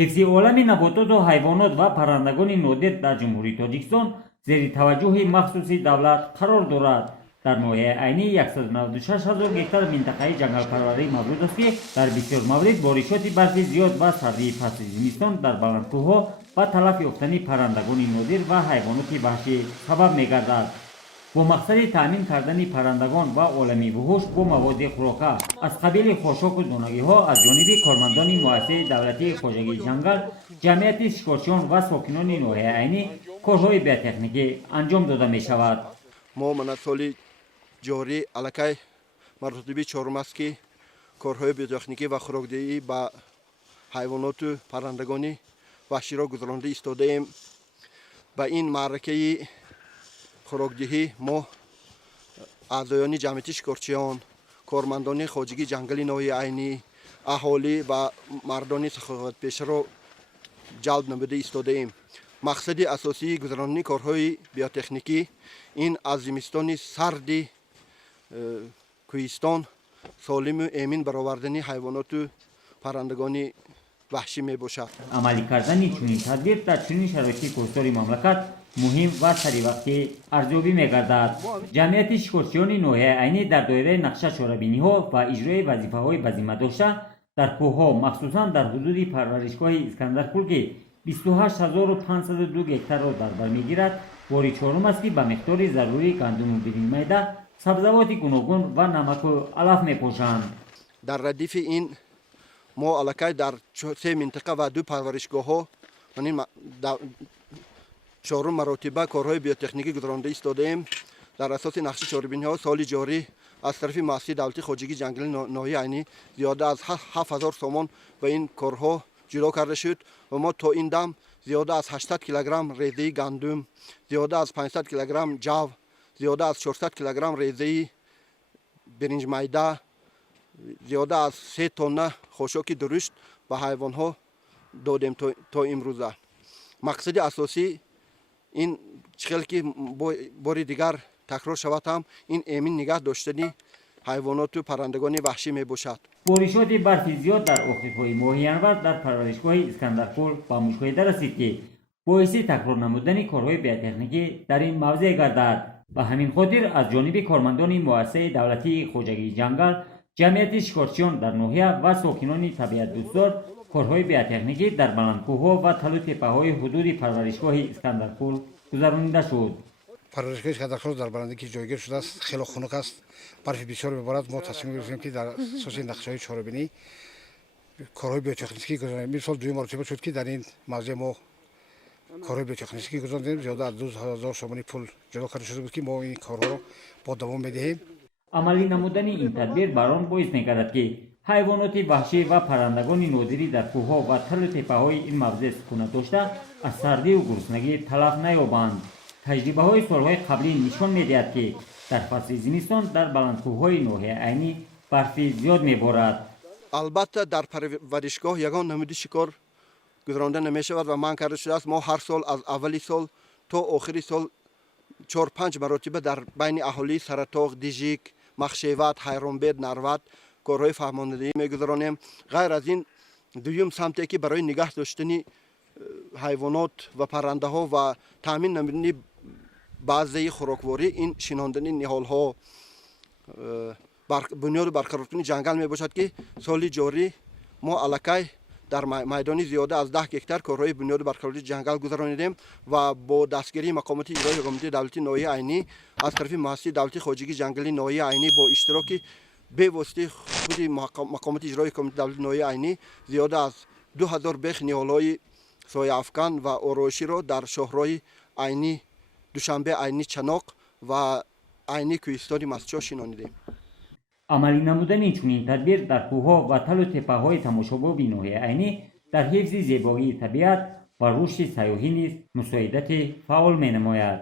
حفظ عالم نباتات و حیوانات و پرندگان نادر در جمهوری تاجیکستان زیر توجه مخصوصی دولت قرار دارد. در ناحیه عینی 196,000 گکتار منطقه جنگل پروری موجود است که در بسیار موارد بارشات برفی زیاد و سردی فصل زمستان در بلندکوه‌ها و تلف یافتن پرندگان نادر و حیوانات وحشی سبب می‌گردد. با مقصد تأمین کردن پرندگان و عالم وحوش با مواد خوراکه از قبیل خاشاک و دانگی‌ها از جانب کارمندان مؤسسه دولتی خواجگی جنگل، جمعیت شکارچیان و ساکنان ناحیه عینی کارهای بی‌تکنیکی انجام داده می‌شود. ما من سال جاری علاقه مرتبه چهارم است که کارهای بی‌تکنیکی و خوراکدهی به حیوانات و پرندگان وحشی را گذرانده ایستاده ایم. با این معرکه خوراکدهی ما اعضایان جمعیت شکارچیان، کارمندان خواجگی جنگل ناحیه عینی، اهالی و مردان سخاوتپیشه را جلب نموده ایستاده ایم. مقصد اساسی گذراندن کارهای بیوتکنیکی این از زمستان سرد کوهستان سالم و امین برآوردن حیوانات و پرندگان وحشی می باشد. عملی کردن چنین تدبیر در چنین شرایط کوهستان مملکت مهم و سری وقتی ارزیابی می‌گردد. جمعیت شکارچیان ناحیه عینی در دایره نقشه چاره‌بینی‌ها و اجرای وظیفه‌های بزیمه داشته در کوه‌ها مخصوصاً در حدود پرورشگاه اسکندرپور که 28,502 گکتار را در بر می‌گیرد، باری چهارم است که به مقدار ضروری گندم و برنج میده، سبزیجات گوناگون و نمک و علف می‌پوشند. در ردیف این ما علاقه در 3 منطقه و 2 پرورشگاه‌ها یعنی چهارم مراتبه کارهای بیوتکنیکی گذرانده ایستاده ایم. در اساس نقشه چاره‌بینی‌ها سال جاری از طرف مؤسسه دولتی خواجگی جنگل ناحیه عینی زیاده از 7,000 سامان به این کارها جلو کرده شد و ما تا این دم زیاده از 800 کیلوگرم ریزه گندم، زیاده از 500 کیلوگرم جو، زیاده از 400 کیلوگرم ریزه برنج میده، زیاده از 3 تن خاشاک درشت به حیوان‌ها دادیم تا امروزه. مقصد اساسی این چخیل که بار دیگر تکرار شود هم این امین نگه داشتن حیوانات و پرندگان وحشی می باشد. بارشات برفی زیاد در آخرهای ماه ینور در پرورشگاه اسکندرپور به مشاهده رسید که باعث تکرار نمودن کارهای بی‌تکنیکی در این موضع گردد. و همین خاطر از جانب کارمندان مؤسسه دولتی خواجگی جنگل، جمعیت شکارچیان در ناحیه و ساکنان طبیعت دوستدار کارهای بی‌تکنیکی در بلندکوه‌ها و تل و تپه‌های حدود پرورشگاه اسکندرپور گذرانیده شد. پرورشگاه اسکندرپور در بلندی جایگیر شده است، خیلی خنک است، برف بسیار میبارد. ما تصمیم گرفتیم که در اساس نقشه‌های چهاره‌بینی کارهای بیوتکنیکی گذرانیم. این سال دوم مرتبه شد که در این موضوع ما کارهای بیوتکنیکی گذراندیم. زیاده از 2,000 سومانی پول جلو کرده شده بود که ما این کارها را با دوام می‌دهیم. عملی نمودن این تدبیر بران باعث می‌گردد که حیوانات وحشی و پرندگان نادری در کوه‌ها و تل و تپه‌های این موضع سکونت داشته از سردی و گرسنگی تلف نیابند. تجربه‌های سال‌های قبلی نشان می‌دهد که در فصل زمستان در بلندکوه‌های ناحیه عینی برفی زیاد می‌بارد. البته در پرورشگاه یگان نمود شکار گذرانده نمی‌شود و من کرده شده است. ما هر سال از اولی سال تا آخری سال 4-5 مرتبه در بین اهالی سرطاق، دیجیک، مخشیوت، حیرانبید، نروت کارهای فهماندهی می‌گذرانیم. غیر از این دویم سمتی که برای نگه داشتن حیوانات و پرنده ها و تامین نمودن بعضی خوراکواری این شناندن نهال‌ها بنیاد برقرار کردن جنگل می باشد که سال جاری ما علاقه در میدانی زیاده از 10 گکتار کارهای بنیاد برقراری جنگل گذرانیدیم و با دستگیری مقامات اجرایی حکومت دولتی ناحیه عینی از طرف مؤسسه دولتی خواجگی جنگل ناحیه عینی با اشتراک به واسطه خود مقامات اجرایی حکومت دولتی ناحیه عینی زیاده از 2000 بیخ نهال‌های سایه افکن و آرایشی را در شهرهای عینی، دوشنبه عینی چناق و عینی کوهستان مسجد شنانیدیم. عملی نمودن این چنین تدبیر در کوه‌ها و تل و تپه‌های تماشاباب ناحیه عینی در حفظ زیبایی طبیعت و رشد سیاحی نیز مساعدت فعال می‌نماید.